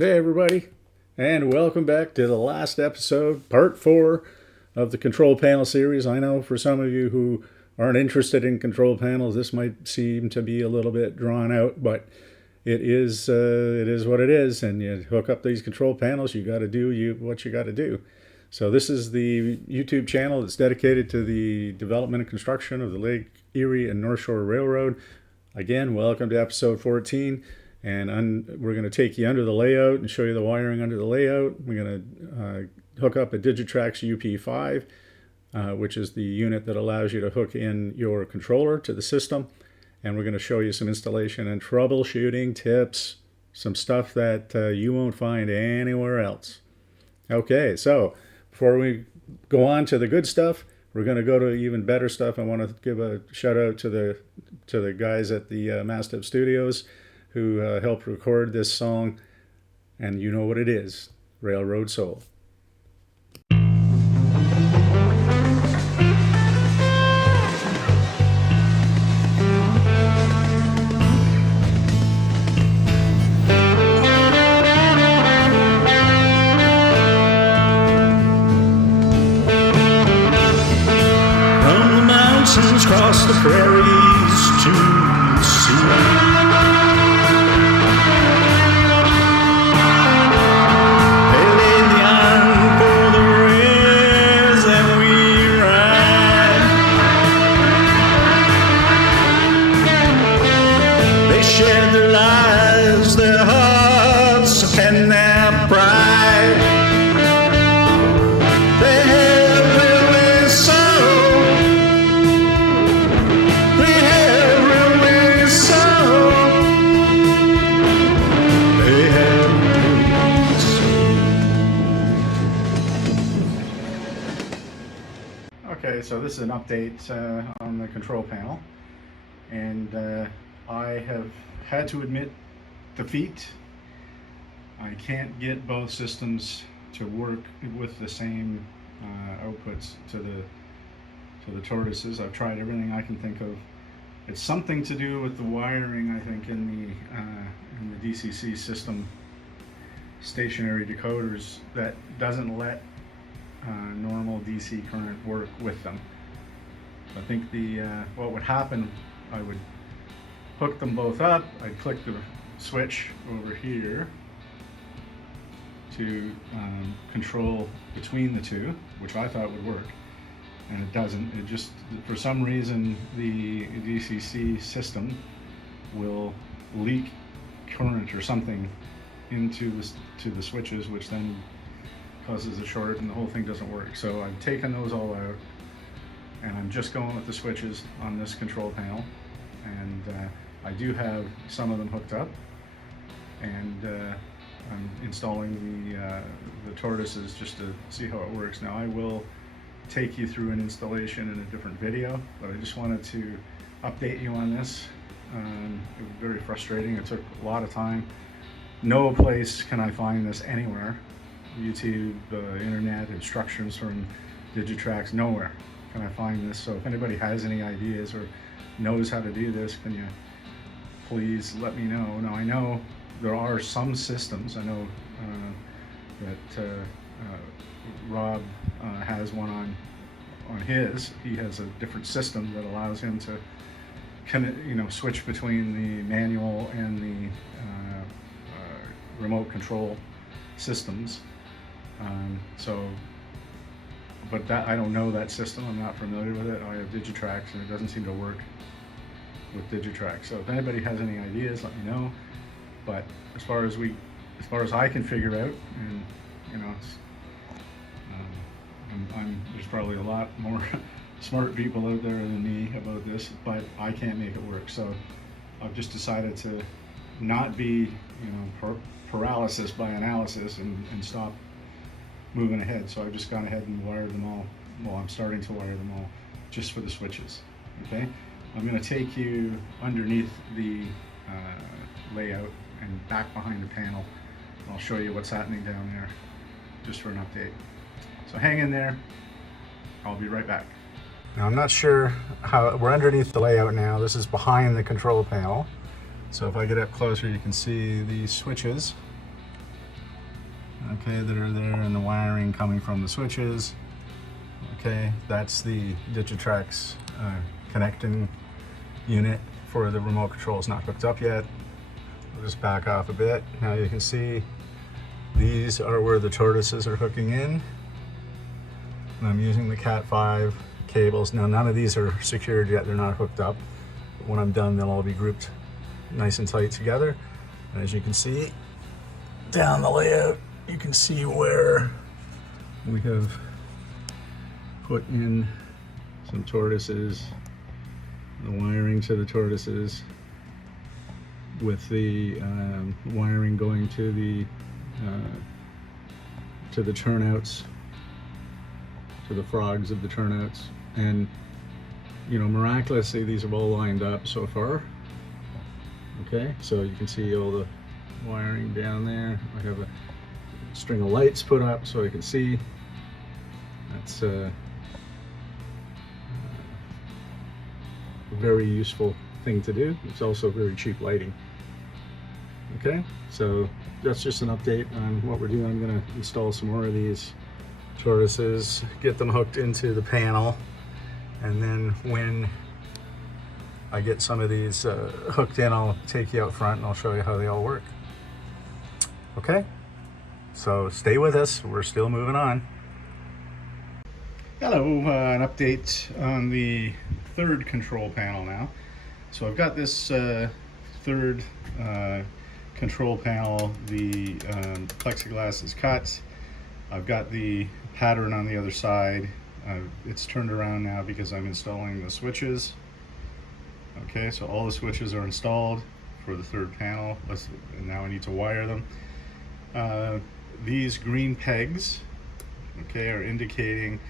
Hey everybody, and welcome back to the last episode, part 4 of the control panel series. I know for some of you who aren't interested in control panels, this might seem to be a little bit drawn out, but it is what it is. And you hook up these control panels, you got to do what you got to do. So this is the YouTube channel that's dedicated to the development and construction of the Lake Erie and North Shore Railroad. Again, welcome to episode 14. And we're going to take you under the layout and show you the wiring under the layout. We're going to hook up a Digitrax UP5, which is the unit that allows you to hook in your controller to the system. And we're going to show you some installation and troubleshooting tips, some stuff that you won't find anywhere else. Okay, so before we go on to the good stuff, we're going to go to even better stuff. I want to give a shout out to the guys at the Mastiff Studios who helped record this song, and you know what it is, Railroad Soul. From the mountains across the prairies to the sea, shared their lives, their hearts, and their pride. They had really soul. They had really soul. They had really soul. Okay, so this is an update on the control panel, and I have had to admit defeat. I can't get both systems to work with the same outputs to the tortoises. I've tried everything I can think of. It's something to do with the wiring, I think, in the DCC system stationary decoders that doesn't let normal DC current work with them. I think what would happen, I would hook them both up. I'd click the switch over here to control between the two, which I thought would work, and it doesn't. It just, for some reason, the DCC system will leak current or something into the switches, which then causes a short and the whole thing doesn't work. So I've taken those all out, and I'm just going with the switches on this control panel, and I do have some of them hooked up, and I'm installing the tortoises just to see how it works. Now I will take you through an installation in a different video, but I just wanted to update you on this. It was very frustrating. It took a lot of time. No place can I find this anywhere. YouTube, internet, instructions from Digitrax, nowhere can I find this. So if anybody has any ideas or knows how to do this, can you please let me know. Now I know there are some systems. I know that Rob has one on his. He has a different system that allows him to switch between the manual and the remote control systems. But that, I don't know that system. I'm not familiar with it. I have Digitrax, and it doesn't seem to work with Digitrax. So if anybody has any ideas, let me know. But as far as I can figure out, and there's probably a lot more smart people out there than me about this, but I can't make it work. So I've just decided to not be paralysis by analysis and stop moving ahead. So I've just gone ahead and wired them all. Well, I'm starting to wire them all just for the switches. Okay, I'm going to take you underneath the layout and back behind the panel. I'll show you what's happening down there just for an update. So hang in there. I'll be right back. Now I'm not sure how, we're underneath the layout now. This is behind the control panel. So if I get up closer, you can see these switches. okay, that are there, and the wiring coming from the switches. Okay, that's the Digitrax connecting unit for the remote control. Is not hooked up yet. I'll just back off a bit. Now you can see these are where the tortoises are hooking in. And I'm using the Cat5 cables. Now none of these are secured yet, they're not hooked up. But when I'm done, they'll all be grouped nice and tight together. And as you can see down the layout, you can see where we have put in some tortoises, the wiring to the tortoises, with the wiring going to the turnouts, to the frogs of the turnouts. And you know, miraculously these have all lined up so far. Okay, so you can see all the wiring down there. I have a string of lights put up so I can see. That's a very useful thing to do. It's also very cheap lighting. Okay, so that's just an update on what we're doing. I'm going to install some more of these tortoises, get them hooked into the panel, and then when I get some of these hooked in, I'll take you out front and I'll show you how they all work. Okay, so stay with us, we're still moving on. Hello, an update on the third control panel now. So I've got this third control panel. The plexiglass is cut. I've got the pattern on the other side. It's turned around now because I'm installing the switches. Okay, so all the switches are installed for the third panel. And now I need to wire them. These green pegs, okay, are indicating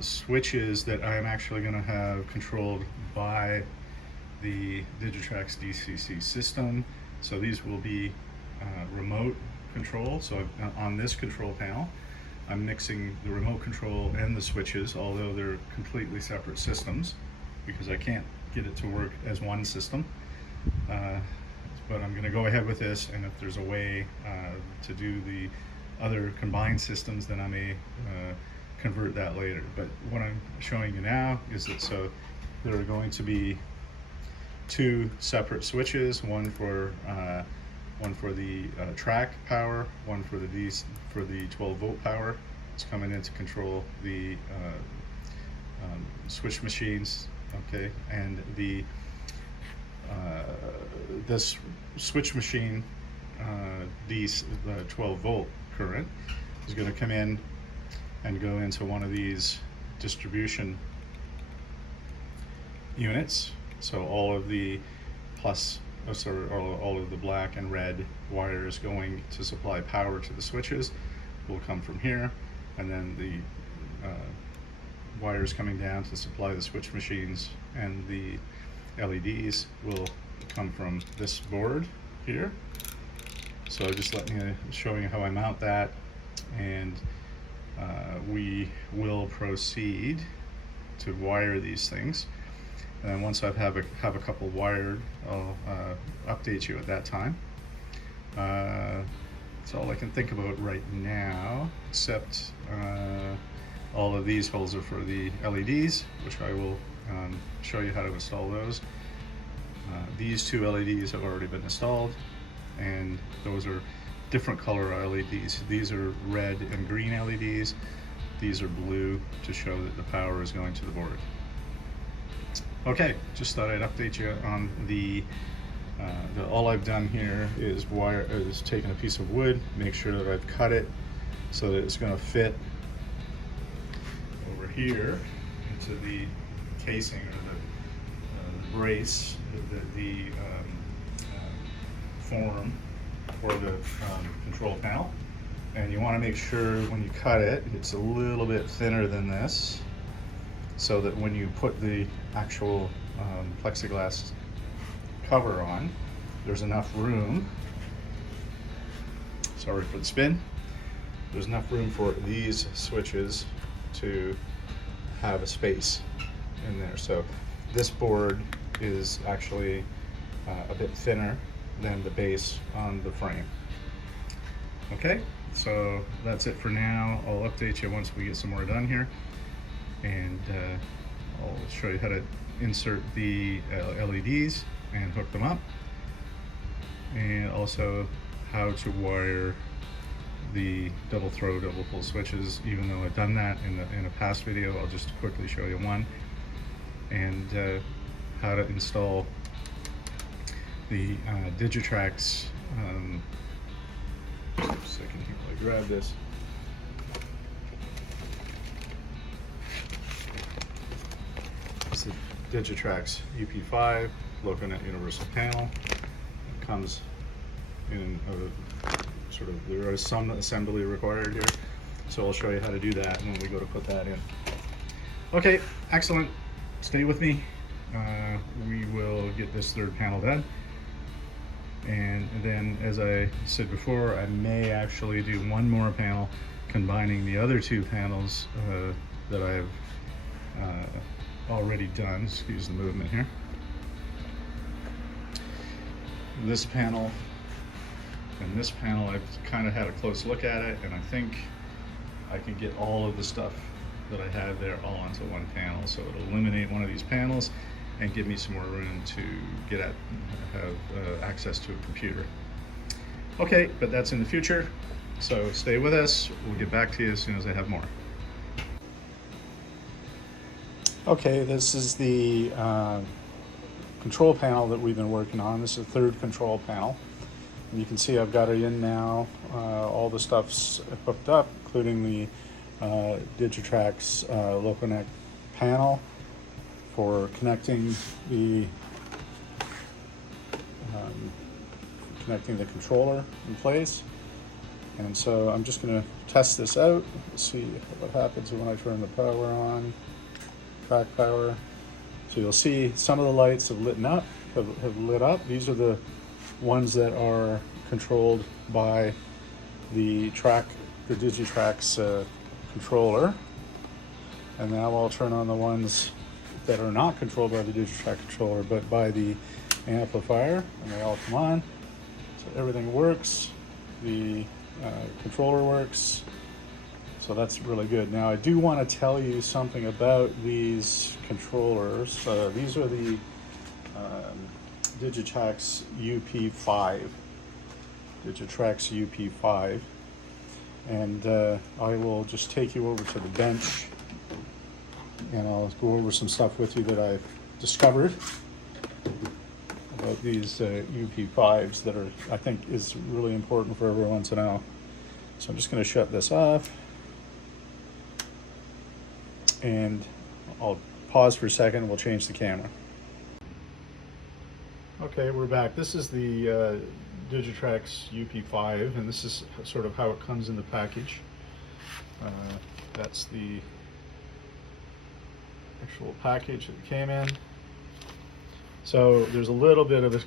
switches that I am actually going to have controlled by the Digitrax DCC system. So these will be remote control. So on this control panel, I'm mixing the remote control and the switches, although they're completely separate systems because I can't get it to work as one system. But I'm going to go ahead with this, and if there's a way to do the other combined systems, then I may convert that later. But what I'm showing you now is that so there are going to be two separate switches, one for the track power, one for the 12 volt power. It's coming in to control the switch machines, okay, and this switch machine, the 12 volt current is going to come in and go into one of these distribution units. So all of the all of the black and red wires going to supply power to the switches will come from here, and then the wires coming down to supply the switch machines and the LEDs will come from this board here. So just let me show you how I mount that, and we will proceed to wire these things. And then once I have a couple wired, I'll update you at that time. That's all I can think about right now, except all of these holes are for the LEDs, which I will show you how to install those. These two LEDs have already been installed, and those are different color LEDs. These are red and green LEDs. These are blue to show that the power is going to the board. Okay, just thought I'd update you on all I've done here is taken a piece of wood, make sure that I've cut it so that it's going to fit over here into the casing or the brace, the form for the control panel. And you want to make sure when you cut it, it's a little bit thinner than this, so that when you put the actual plexiglass cover on, there's enough room, sorry for the spin, there's enough room for these switches to have a space in there. So this board is actually a bit thinner than the base on the frame. Okay, so that's it for now. I'll update you once we get some more done here, and I'll show you how to insert the LEDs and hook them up, and also how to wire the double throw, double pull switches. Even though I've done that in a past video, I'll just quickly show you one, and how to install the Digitrax. Just a second here while I grab this. It's the Digitrax UP5 LocoNet universal panel. It comes in a sort of, there is some assembly required here, so I'll show you how to do that when we go to put that in. Okay, excellent. Stay with me. We will get this third panel done, and then, as I said before, I may actually do one more panel combining the other two panels that I've already done. Excuse the movement here. This panel and this panel, I've kind of had a close look at it, and I think I can get all of the stuff that I have there all onto one panel, so it'll eliminate one of these panels and give me some more room to have access to a computer. Okay, but that's in the future, so stay with us. We'll get back to you as soon as I have more. Okay, this is the control panel that we've been working on. This is the third control panel. And you can see I've got it in now. All the stuff's hooked up, including the Digitrax LocoNet panel for connecting the controller in place. And so I'm just going to test this out, see what happens when I turn the power on, track power. So you'll see some of the lights have lit up. These are the ones that are controlled by the Digitrax controller. And now I'll turn on the ones that are not controlled by the Digitrax controller, but by the amplifier, and they all come on. So everything works. The controller works. So that's really good. Now I do want to tell you something about these controllers. These are the Digitrax UP5. Digitrax UP5. And I will just take you over to the bench, and I'll go over some stuff with you that I've discovered about these UP5s that are, I think, is really important for everyone to know. So I'm just going to shut this off, and I'll pause for a second and we'll change the camera. Okay, we're back. This is the Digitrax UP5, and this is sort of how it comes in the package. That's the actual package that it came in. So there's a little bit of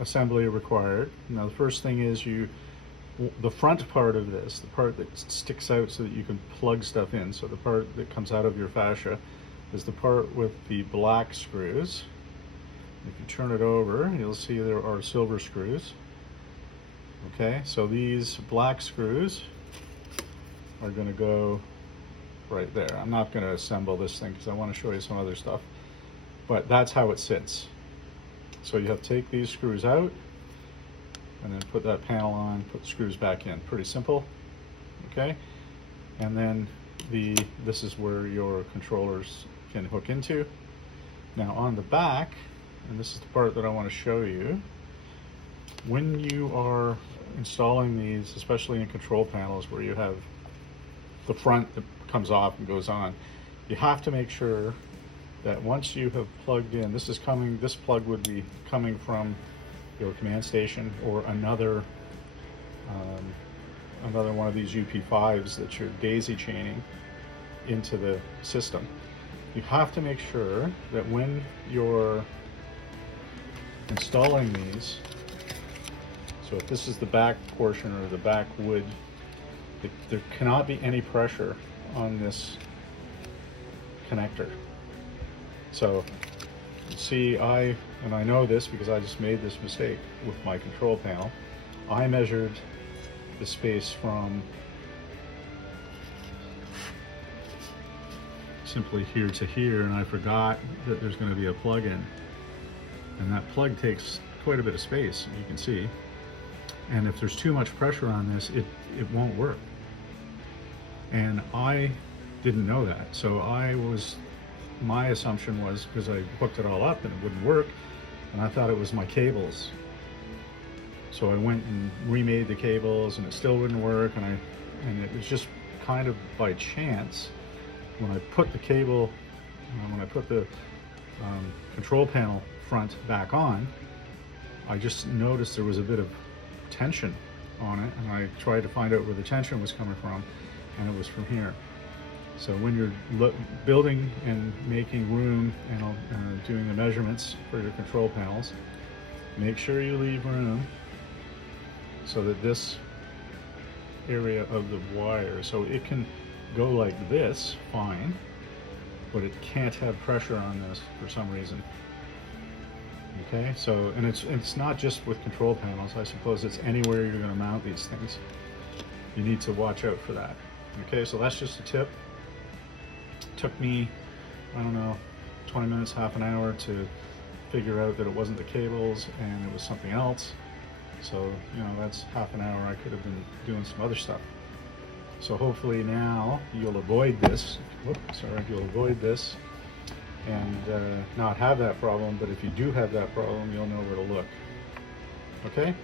assembly required. Now the first thing is the front part of this, the part that sticks out so that you can plug stuff in, so the part that comes out of your fascia, is the part with the black screws. If you turn it over, you'll see there are silver screws. Okay, so these black screws are going to go right there. I'm not going to assemble this thing because I want to show you some other stuff, but that's how it sits. So you have to take these screws out and then put that panel on, put the screws back in. Pretty simple. Okay, and then this is where your controllers can hook into. Now on the back, and this is the part that I want to show you, when you are installing these, especially in control panels where you have the front that comes off and goes on, you have to make sure that once you have plugged in, this plug would be coming from your command station or another one of these UP5s that you're daisy chaining into the system. You have to make sure that when you're installing these, so if this is the back portion or the back wood, there cannot be any pressure on this connector. So you see, I know this because I just made this mistake with my control panel. I measured the space from simply here to here, and I forgot that there's going to be a plug in, and that plug takes quite a bit of space, you can see, and if there's too much pressure on this, it won't work. And I didn't know that, so my assumption was, because I hooked it all up and it wouldn't work, and I thought it was my cables. So I went and remade the cables and it still wouldn't work, and it was just kind of by chance when I put the cable, when I put the control panel front back on, I just noticed there was a bit of tension on it, and I tried to find out where the tension was coming from, and it was from here. So when you're building and making room and doing the measurements for your control panels, make sure you leave room so that this area of the wire, so it can go like this, fine, but it can't have pressure on this for some reason. Okay, so, and it's not just with control panels, I suppose it's anywhere you're going to mount these things. You need to watch out for that. Okay, so that's just a tip. Took me, I don't know, 20 minutes, half an hour to figure out that it wasn't the cables and it was something else. So, you know, that's half an hour I could have been doing some other stuff. So hopefully now you'll avoid this. You'll avoid this and not have that problem. But if you do have that problem, you'll know where to look. Okay,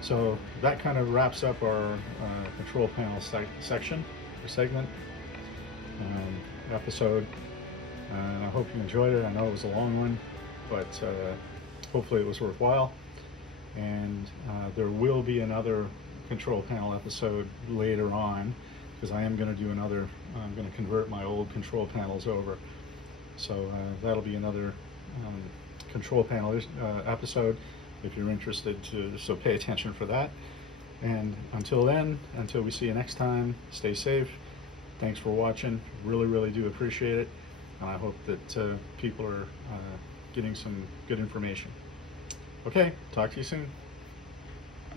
so that kind of wraps up our control panel section or segment episode. I hope you enjoyed it. I know it was a long one, but hopefully it was worthwhile. And there will be another control panel episode later on, because I am going to do another, I'm going to convert my old control panels over. So that'll be another control panel episode if you're interested to, so pay attention for that. And until then, until we see you next time, stay safe. Thanks for watching. Really do appreciate it. And I hope that people are getting some good information. Okay, talk to you soon.